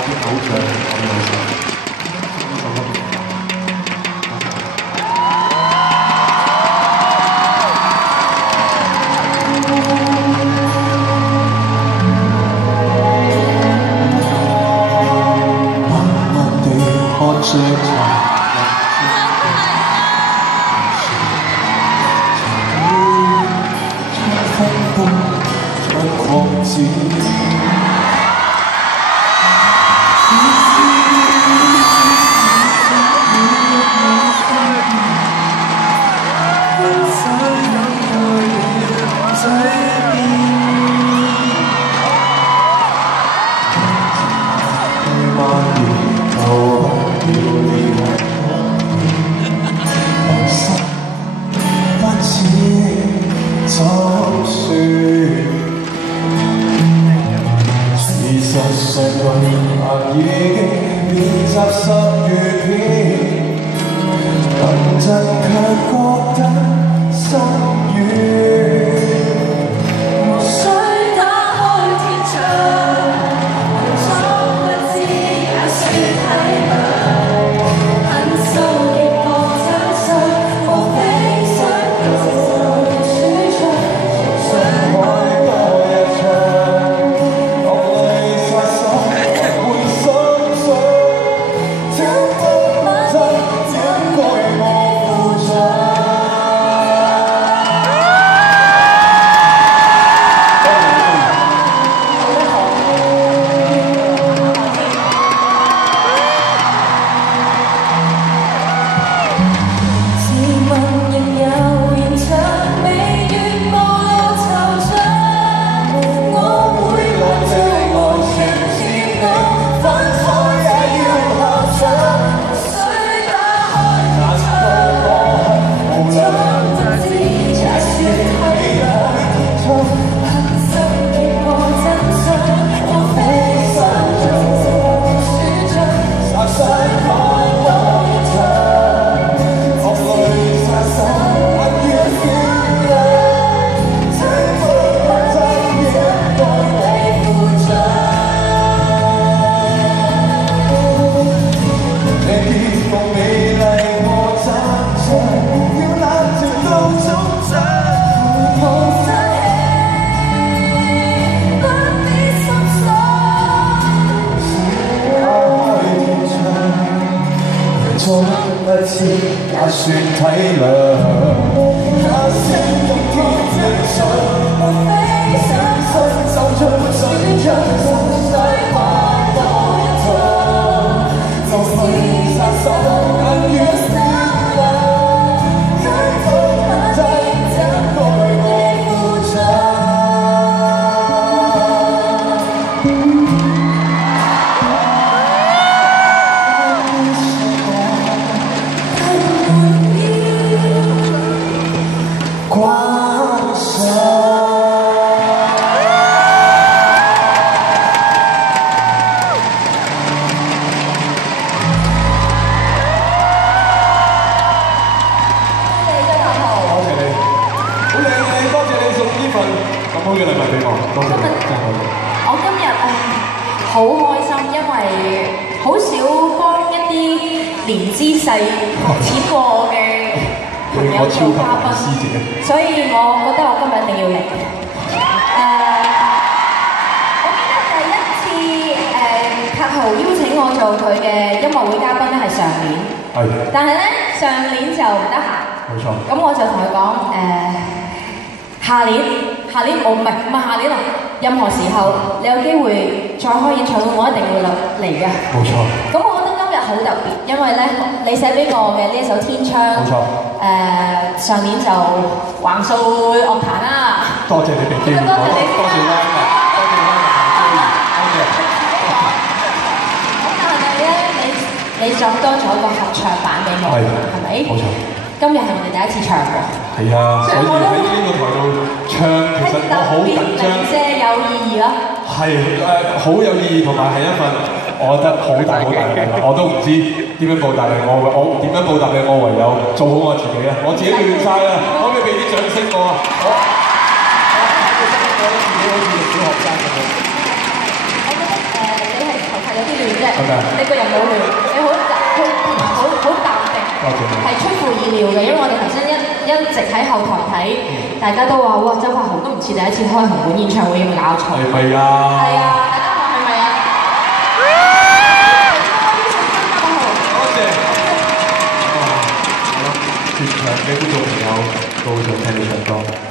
嘅偶像，我嘅偶像。慢慢地看着他。狂戰，已經練習10月片，臨陣卻覺得心軟。無需打開天窗，裝不知也算體諒。很受極惡真相，無非想要舒暢，想開多一場，落淚殺手。也算體諒，那聲動天正常，無非想伸手將信仰送上跨多一趟，就算殺手眼與善良，最終在這個地負責。好嘅禮物俾我，多謝你，真係好。我今日好開心，因為好少幫一啲年資細淺過我嘅朋友做嘉賓，所以我覺得我今日一定要嚟。我記得第一次柏豪邀請我做佢嘅音樂會嘉賓咧係上年，但係咧上年就唔得閒，冇錯。咁我就同佢講下年我唔係下年啊！任何時候你有機會再開演唱會，我一定會嚟嘅。冇錯。咁我覺得今日好特別，因為咧你寫俾我嘅呢一首《天窗》，冇錯。上年就橫掃樂壇啦。多謝你哋，多謝你，多謝威文，多謝威文，多謝。咁但係咧，你作多咗個合唱版俾我，係咪？冇錯。今日係我哋第一次唱喎。係啊，所以喺呢個台度唱，其實我好緊張。即係有意義啦。係好有意義，同埋係一份我覺得好大嘅禮物。我都唔知點樣報答你，我點樣報答你？我唯有做好我自己啊！我自己亂晒啦，可唔可以俾啲掌聲我啊？我喺個心覺得自己好似小學生咁樣。我覺得你係頭髮有啲亂。係咪？你個人冇亂，你好淡定，係出乎意料嘅，因為我哋頭先一直喺後台睇，大家都話哇，周柏豪都唔似第一次開紅館演唱會咁搞錯。係咪啊？係啊，大家話係咪啊？多謝。好啦，全場嘅觀眾朋友都好想聽你唱歌。